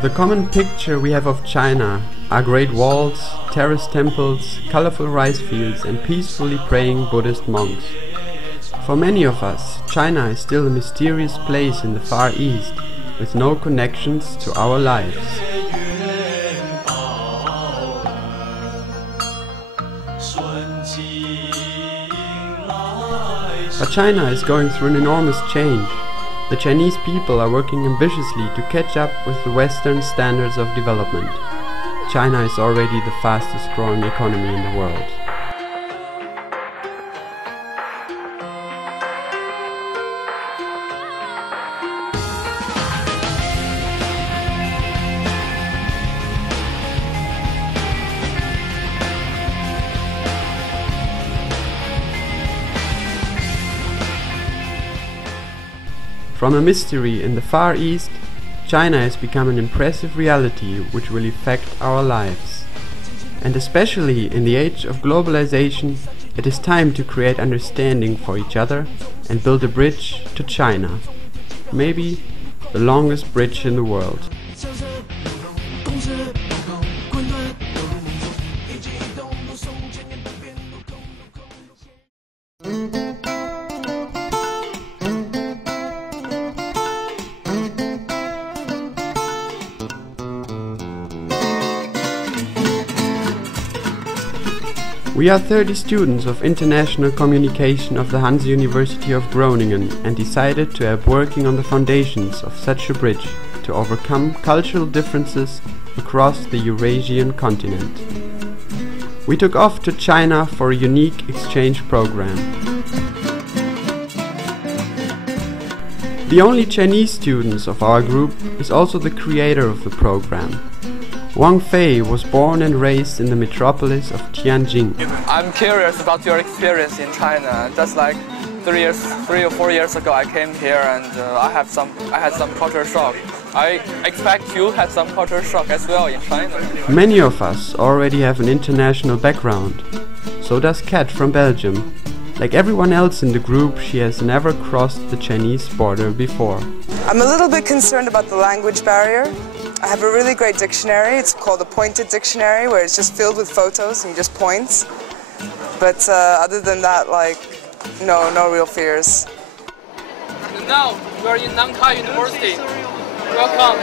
The common picture we have of China are great walls, terraced temples, colorful rice fields and peacefully praying Buddhist monks. For many of us, China is still a mysterious place in the Far East, with no connections to our lives. But China is going through an enormous change. The Chinese people are working ambitiously to catch up with the Western standards of development. China is already the fastest growing economy in the world. From a mystery in the Far East, China has become an impressive reality which will affect our lives. And especially in the age of globalization, it is time to create understanding for each other and build a bridge to China. Maybe the longest bridge in the world. We are 30 students of International Communication of the Hanse University of Groningen and decided to help working on the foundations of such a bridge to overcome cultural differences across the Eurasian continent. We took off to China for a unique exchange program. The only Chinese students of our group is also the creator of the program. Wang Fei was born and raised in the metropolis of Tianjin. I'm curious about your experience in China. Just like 3 or 4 years ago, I came here and I had some culture shock. I expect you had some culture shock as well in China. Many of us already have an international background. So does Kat from Belgium. Like everyone else in the group, she has never crossed the Chinese border before. I'm a little bit concerned about the language barrier. I have a really great dictionary. It's called a pointed dictionary, where it's just filled with photos and just points. But other than that, like, no real fears. And now we are in Nankai University. Welcome.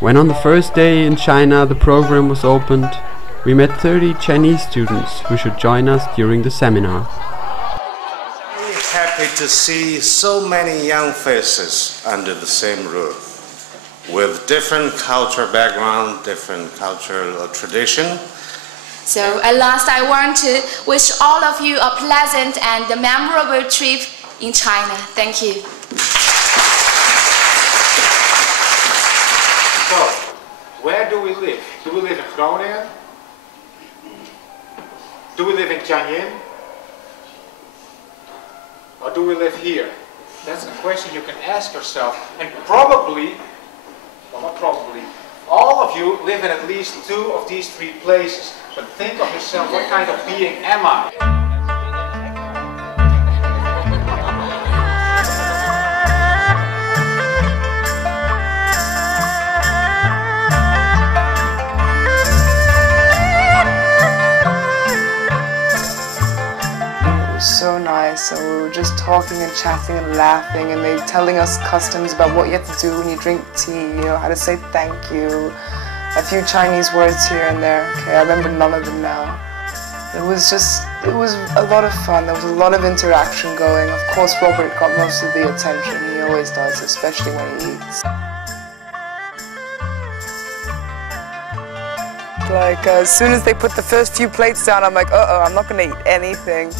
When on the first day in China the program was opened, we met 30 Chinese students who should join us during the seminar. Really happy to see so many young faces under the same roof, with different cultural background, different cultural tradition. So at last I want to wish all of you a pleasant and memorable trip in China. Thank you. So, where do we live? Do we live in Groningen? Do we live in Tianjin? Or do we live here? That's a question you can ask yourself. And probably, well not probably, all of you live in at least 2 of these 3 places. But think of yourself, what kind of being am I? So nice, and we were just talking and chatting and laughing, and they were telling us customs about what you have to do when you drink tea, how to say thank you, a few Chinese words here and there. Okay, I remember none of them now. It was a lot of fun. There was a lot of interaction going. Of course, Robert got most of the attention. He always does, especially when he eats. Like, as soon as they put the first few plates down, I'm like, uh-oh, I'm not gonna eat anything.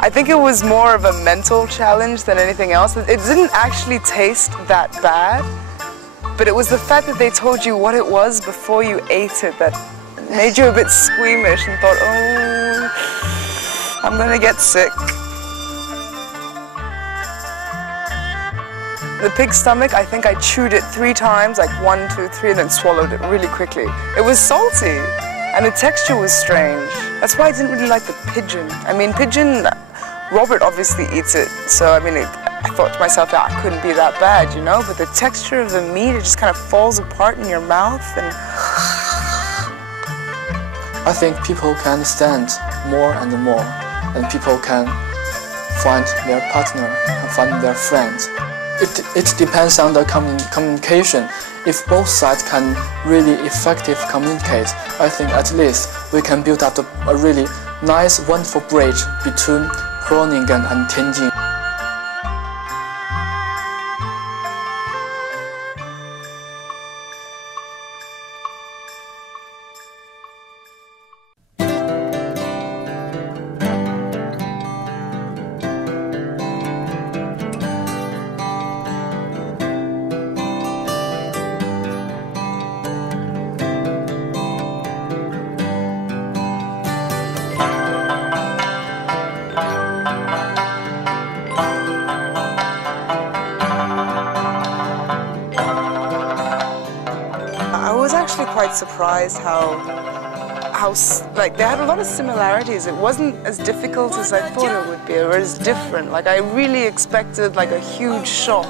I think it was more of a mental challenge than anything else. It didn't actually taste that bad, but it was the fact that they told you what it was before you ate it that made you a bit squeamish and thought, oh, I'm gonna get sick. The pig's stomach, I think I chewed it 3 times, like 1, 2, 3, and then swallowed it really quickly. It was salty. And the texture was strange. That's why I didn't really like the pigeon. I mean, pigeon, Robert obviously eats it, so I mean, I thought to myself that it couldn't be that bad, you know? But the texture of the meat, it just kind of falls apart in your mouth. And I think people can understand more and more, and people can find their partner and find their friends. It depends on the communication. If both sides can really effectively communicate, I think at least we can build up a really nice, wonderful bridge between Groningen and Tianjin. Quite surprised how like they had a lot of similarities. It wasn't as difficult as I thought it would be, or as different. Like I really expected like a huge shock.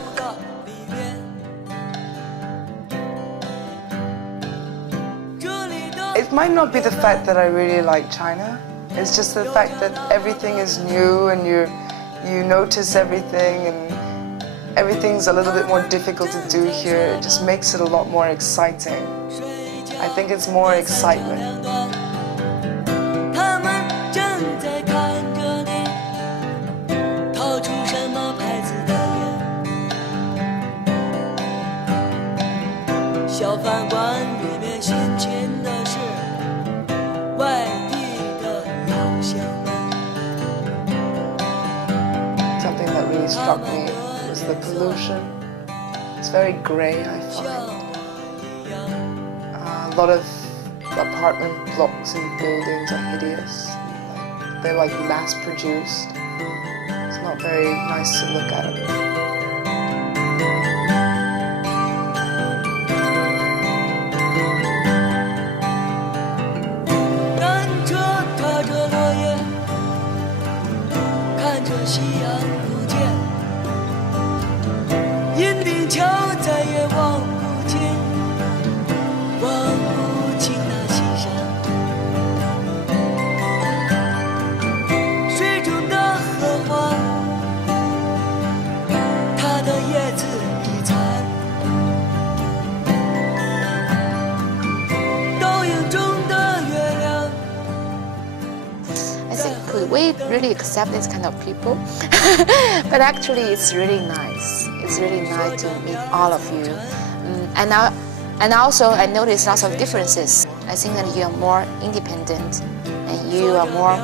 It might not be the fact that I really like China. It's just the fact that everything is new and you notice everything and everything's a little bit more difficult to do here. It just makes it a lot more exciting. I think it's more excitement. Something that really struck me was the pollution. It's very grey, I find. A lot of apartment blocks and buildings are hideous. They're like mass-produced. It's not very nice to look at them. We really accept this kind of people, but actually it's really nice. It's really nice to meet all of you. And also I notice lots of differences. I think that you are more independent and you are more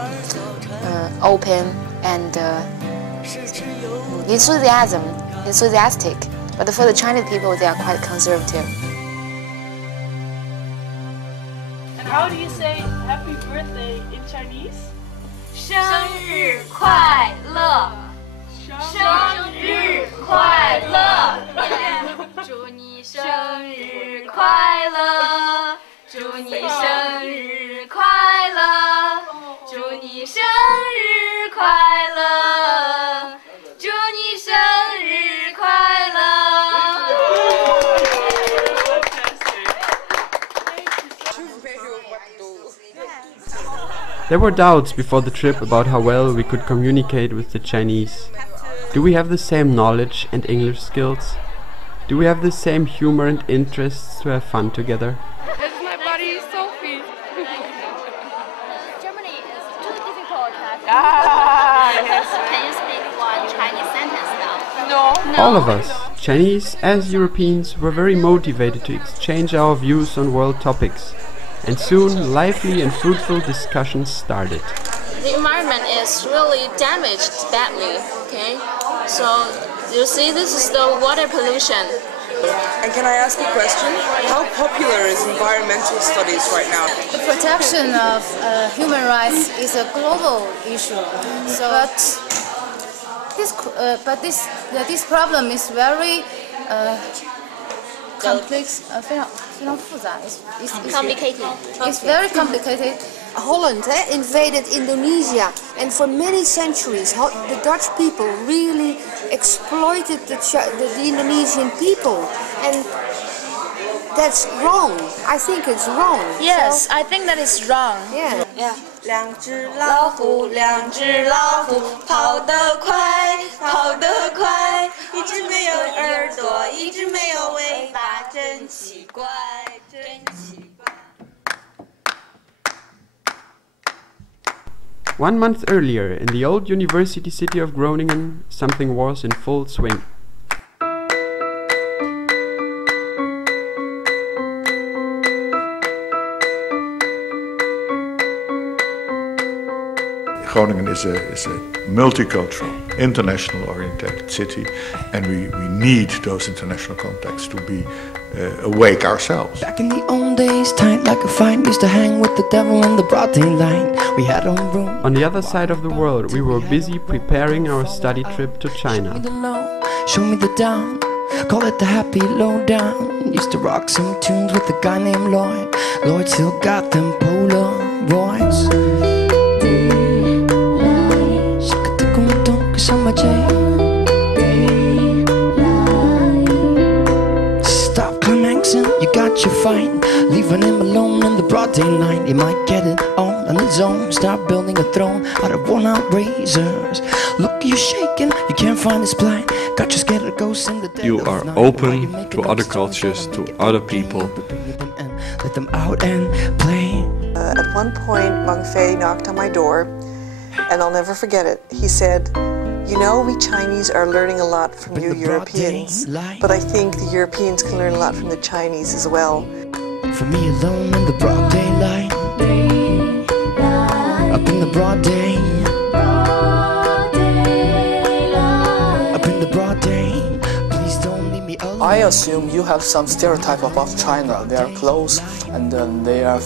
open and enthusiastic. But for the Chinese people, they are quite conservative. And how do you say happy birthday in Chinese? 生日快乐，生日快乐，祝你生日快乐，祝你生日快乐，祝你生日快乐，祝你生日快乐。 There were doubts before the trip about how well we could communicate with the Chinese. Do we have the same knowledge and English skills? Do we have the same humor and interests to have fun together? This is my buddy Sophie. Germany is too difficult. Yes. Can you speak one Chinese sentence now? No. All of us, Chinese as Europeans, were very motivated to exchange our views on world topics. And soon, lively and fruitful discussions started. The environment is really damaged badly, okay? So, you see, this is the water pollution. And can I ask a question? How popular is environmental studies right now? The protection of human rights is a global issue. So, this problem is very complex. 非常复杂。Complicated. It's very complicated. Holland invaded Indonesia, and for many centuries the Dutch people really exploited the Indonesian people, and that's wrong. I think it's wrong. Yes, I think that is wrong. Yeah. 两只老虎，两只老虎，跑得快，跑得快。一只没有耳朵，一只没有尾巴，真奇怪，真奇怪。 1 month earlier, in the old university city of Groningen, something was in full swing. Groningen is a multicultural, international-oriented city, and we need those international contacts to be awake ourselves. Back in the old days, tight like a fight, used to hang with the devil in the broad daylight. We had our room. On the other side of the world, we were busy preparing our study trip to China. Show me the low, show me the down, call it the happy low-down. Used to rock some tunes with a guy named Lloyd. Lloyd still got them Polaroids. Stop climaxing, you got your fight. Leaving him alone in the broad daylight. He might get it all on his own. Start building a throne out of worn out razors. Look, you're shaking, you can't find his plight. Got you scared of ghosts in the dead. You are open to other cultures, to other people. Let them out and play. At one point, Wang Fei knocked on my door, and I'll never forget it. He said, "You know, we Chinese are learning a lot from you Europeans, but I think the Europeans can learn a lot from the Chinese as well." For me alone in the broad daylight, up in the broad day, up in the broad day, please don't leave me alone. I assume you have some stereotype about China. They are close, and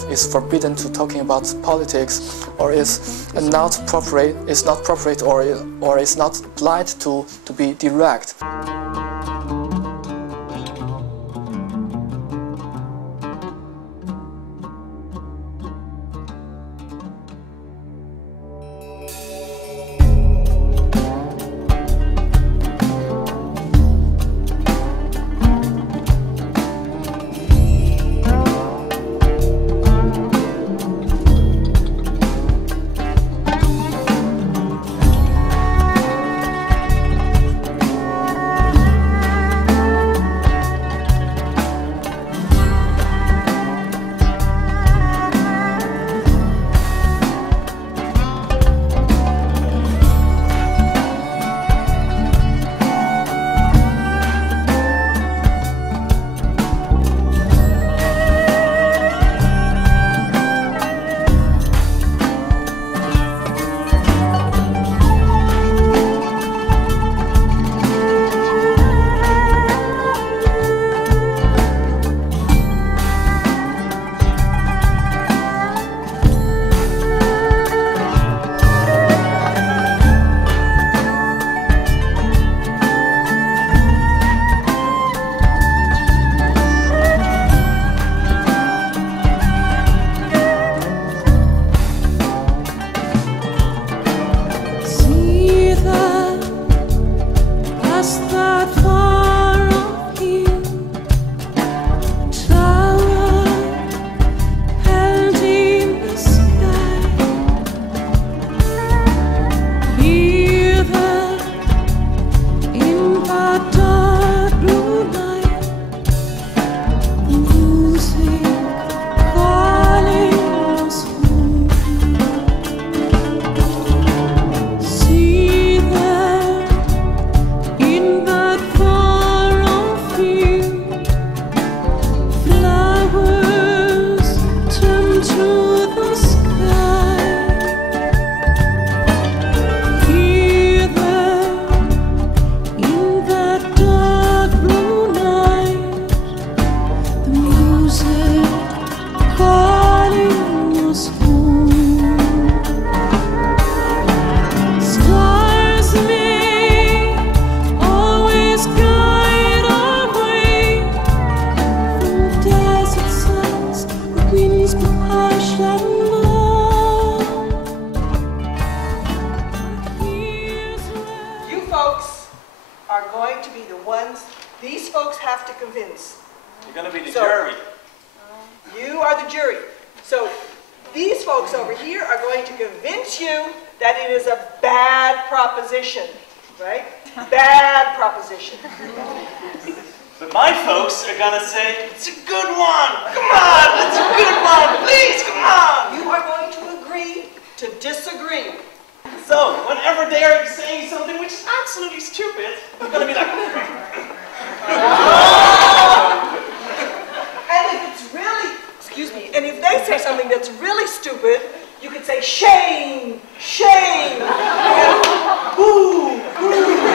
it's forbidden to talking about politics, or is not appropriate. It's not appropriate, or it's not polite to be direct. convince. You're going to be the jury. You are the jury. So these folks over here are going to convince you that it is a bad proposition, right? Bad proposition. But my folks are going to say, it's a good one. Come on, it's a good one. Please, come on. You are going to agree to disagree. So, whenever they are saying something which is absolutely stupid, I'm going to be like... And if it's really, excuse me, and if they say something that's really stupid, you could say, shame, shame, and boo, boo. The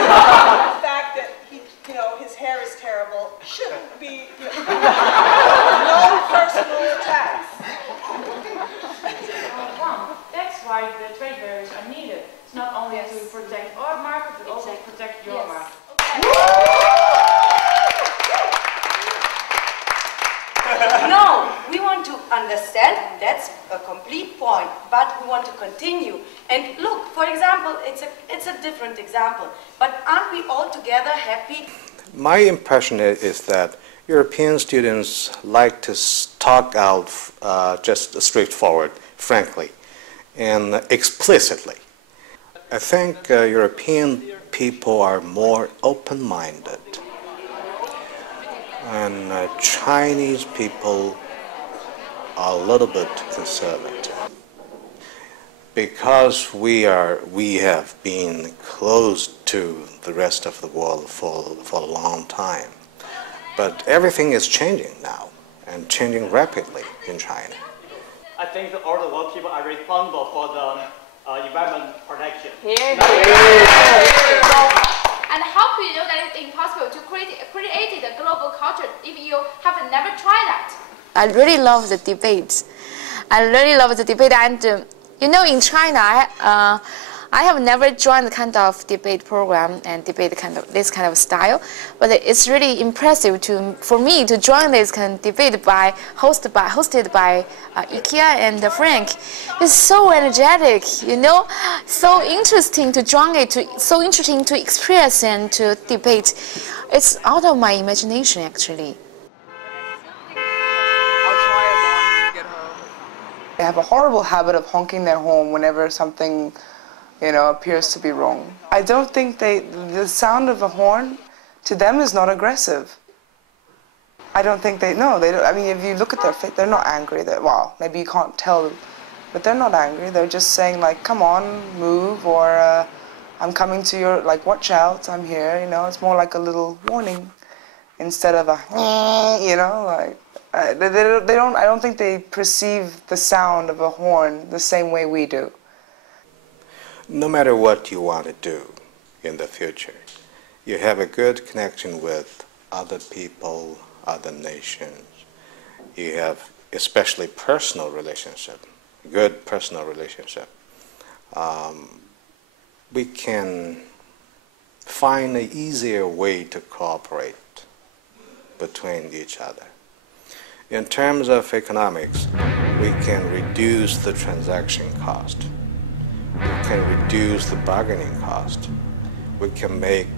fact that his hair is terrible shouldn't be, no personal attacks. That's why the trade barriers are needed. It's not only to protect our market, but also to protect your market. No, we want to understand, that's a complete point, but we want to continue. And look, for example, it's a different example, but aren't we all together happy? My impression is that European students like to talk out just straightforward, frankly, and explicitly. I think European people are more open-minded, and Chinese people are a little bit conservative. Because we have been closed to the rest of the world for a long time. But everything is changing now, and changing rapidly in China. I think that all the world people are responsible for the environment protection. And how could you know that it's impossible to create a global culture if you have never tried that? I really love the debates. And in China, I have never joined the kind of debate program and debate this kind of style, but it's really impressive for me to join this kind of debate hosted by IKEA and Frank. It's so energetic, so interesting to join it, so interesting to express and to debate. It's out of my imagination, actually. They have a horrible habit of honking their horn whenever something, appears to be wrong. I don't think the sound of a horn to them is not aggressive. I don't think they don't. I mean, if you look at their face, they're not angry. Well, maybe you can't tell, but they're not angry. They're just saying like, come on, move, or I'm coming to your, like, watch out, I'm here, It's more like a little warning instead of a, like. I don't think they perceive the sound of a horn the same way we do. No matter what you want to do in the future, you have a good connection with other people, other nations. You have especially personal relationship, good personal relationship. We can find an easier way to cooperate between each other. In terms of economics, we can reduce the transaction cost. We can reduce the bargaining cost. We can make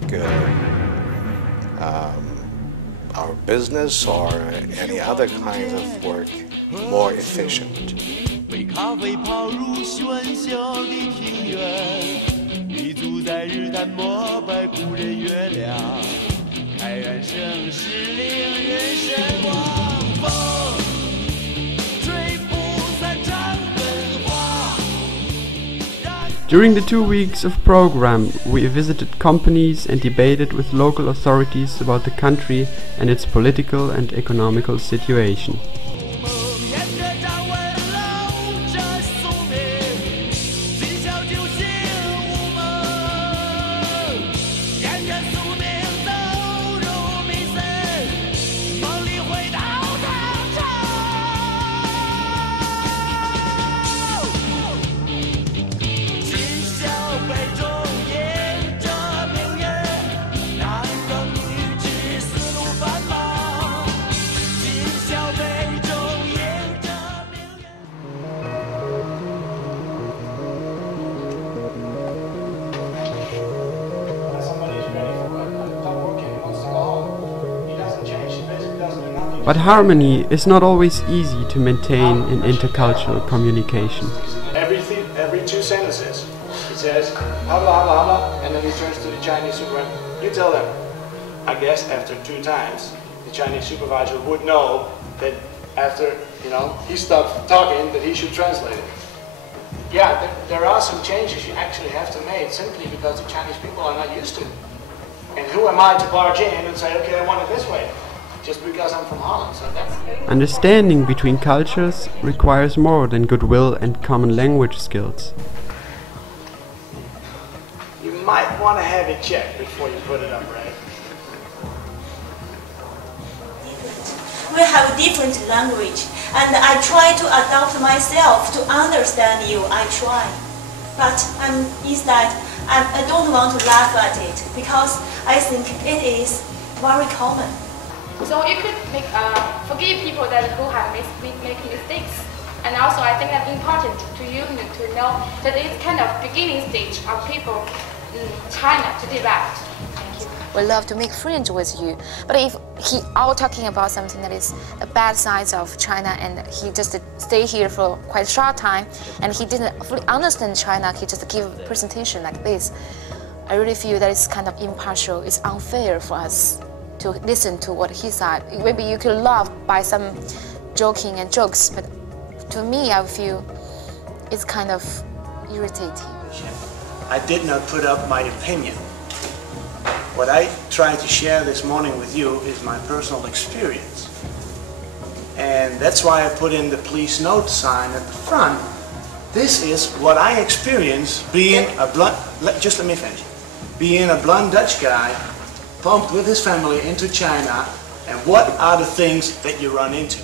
our business or any other kinds of work more efficient. During the 2 weeks of program, we visited companies and debated with local authorities about the country and its political and economical situation. Baby But harmony is not always easy to maintain in intercultural communication. Every 2 sentences, he says, habla, habla, habla, and then he turns to the Chinese supervisor. You tell them. I guess after 2 times, the Chinese supervisor would know that after, he stopped talking, that he should translate it. Yeah, there are some changes you actually have to make simply because the Chinese people are not used to it. And who am I to barge in and say, okay, I want it this way, just because I'm from Holland? So that's... Understanding between cultures requires more than goodwill and common language skills. You might want to have it checked before you put it up, right? We have different language, and I try to adopt myself to understand you. I try, but instead I don't want to laugh at it because I think it is very common. So you could forgive people who have make mistakes, and also I think that's important to you to know that it's kind of beginning stage of people in China to develop. We love to make friends with you, but if he all talking about something that is the bad sides of China, and he just stay here for quite a short time, and he didn't fully understand China, he just give a presentation like this. I really feel that it's kind of impartial. It's unfair for us to listen to what he said. Maybe you could laugh by some joking and jokes, but to me, I feel it's kind of irritating. I did not put up my opinion. What I tried to share this morning with you is my personal experience. And that's why I put in the please note sign at the front. This is what I experienced being a blunt, just let me finish. Being a blunt Dutch guy, pumped with his family into China, and what are the things that you run into?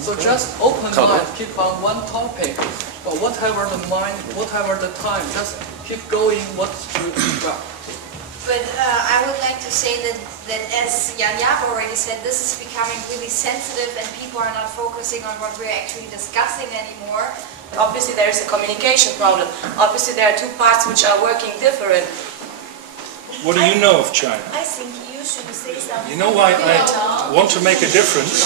So just open mind, keep on one topic, but whatever the mind, whatever the time, just keep going what's true. But I would like to say that as Jan Jaap already said, this is becoming really sensitive and people are not focusing on what we're actually discussing anymore. Obviously there is a communication problem. Obviously there are 2 parts which are working different. What do you know of China? I think you should say something. You know why I want to make a difference?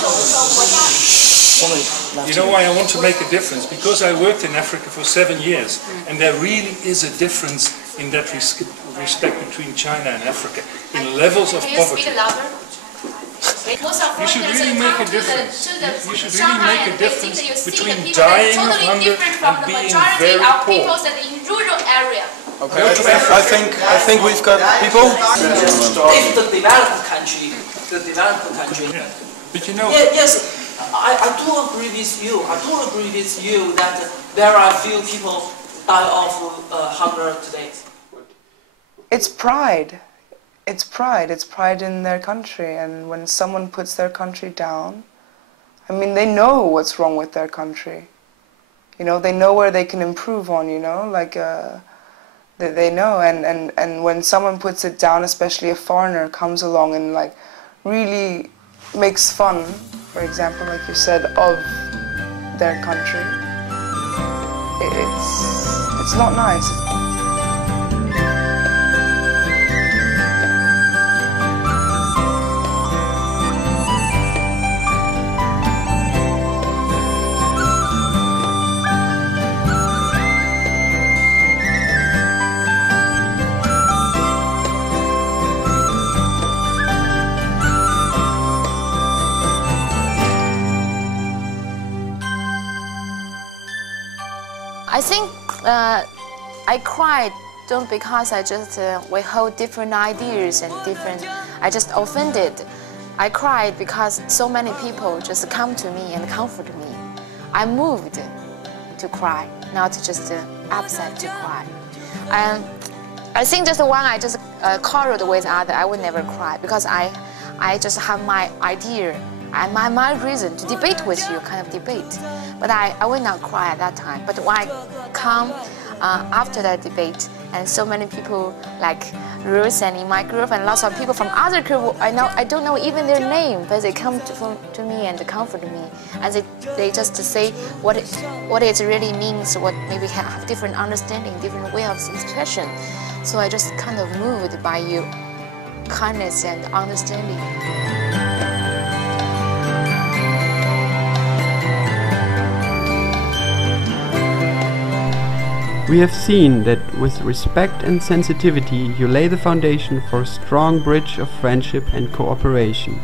You know why I want to make a difference? Because I worked in Africa for 7 years, and there really is a difference in that respect between China and Africa, in levels of poverty. You should really make a difference. You should really make a difference between dying of hunger and being very poor. Okay, I think we've got people. If the developed country, But you know. Yes. I do agree with you. I do agree with you that there are few people die of hunger today. It's pride. It's pride. It's pride in their country. And when someone puts their country down, I mean, they know what's wrong with their country. You know, they know where they can improve on, you know, like, they know. And when someone puts it down, especially a foreigner comes along and, like, really makes fun, for example, like you said, of their country, it's not nice. I think I cried don't because I just we hold different ideas and I just offended. I cried because so many people just come to me and comfort me. I moved to cry, not just upset to cry. I think just when I just quarreled with others, I would never cry because I just have my idea and my reason to debate with you, kind of debate. But I will not cry at that time. But when I come after that debate, and so many people like Ruth and in my group, and lots of people from other group, I don't know even their name, but they come to me and comfort me, and they just say what it really means, what maybe have different understanding, different way of expression. So I just kind of moved by your kindness and understanding. We have seen that with respect and sensitivity you lay the foundation for a strong bridge of friendship and cooperation.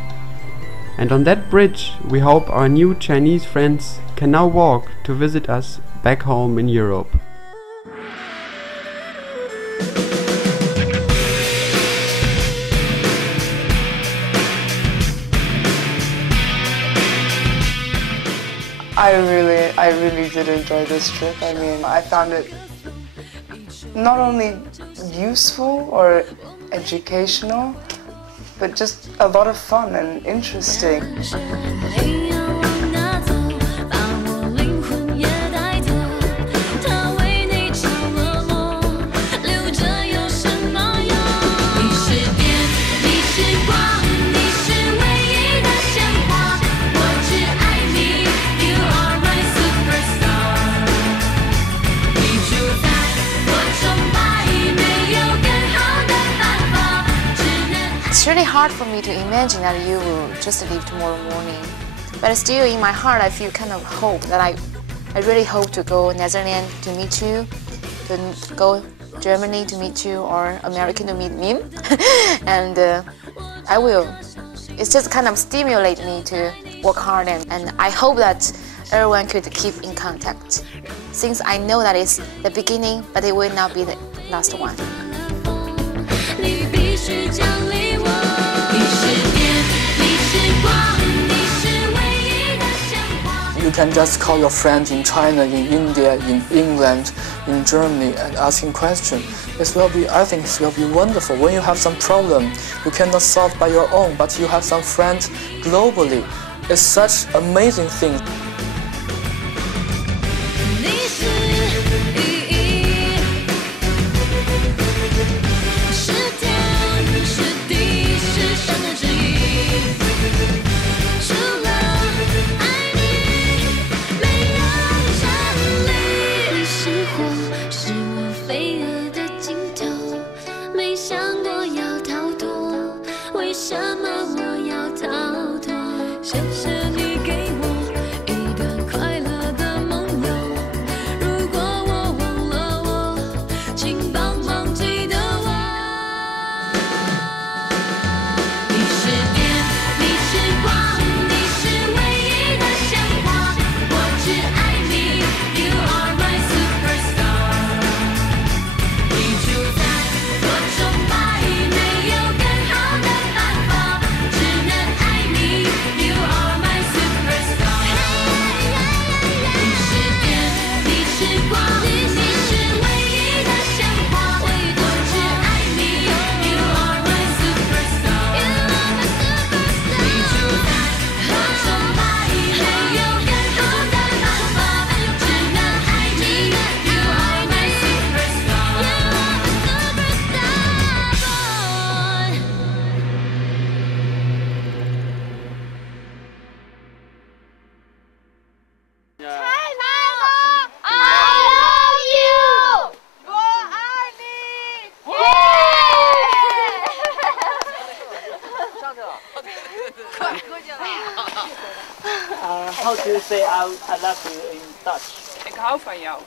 And on that bridge we hope our new Chinese friends can now walk to visit us back home in Europe. I really did enjoy this trip. I mean, I found it not only useful or educational, but just a lot of fun and interesting. It's really hard for me to imagine that you will just leave tomorrow morning. But still in my heart I feel kind of hope that I really hope to go Netherlands to meet you, to go Germany to meet you, or America to meet me. And I will. It's just kind of stimulate me to work hard, and I hope that everyone could keep in contact. Since I know that it's the beginning, but it will not be the last one. You can just call your friend in China, in India, in England, in Germany and asking questions. I think it will be wonderful. When you have some problem you cannot solve by your own, but you have some friends globally. It's such an amazing thing. How do you say I love you in Dutch? Ik hou van jou.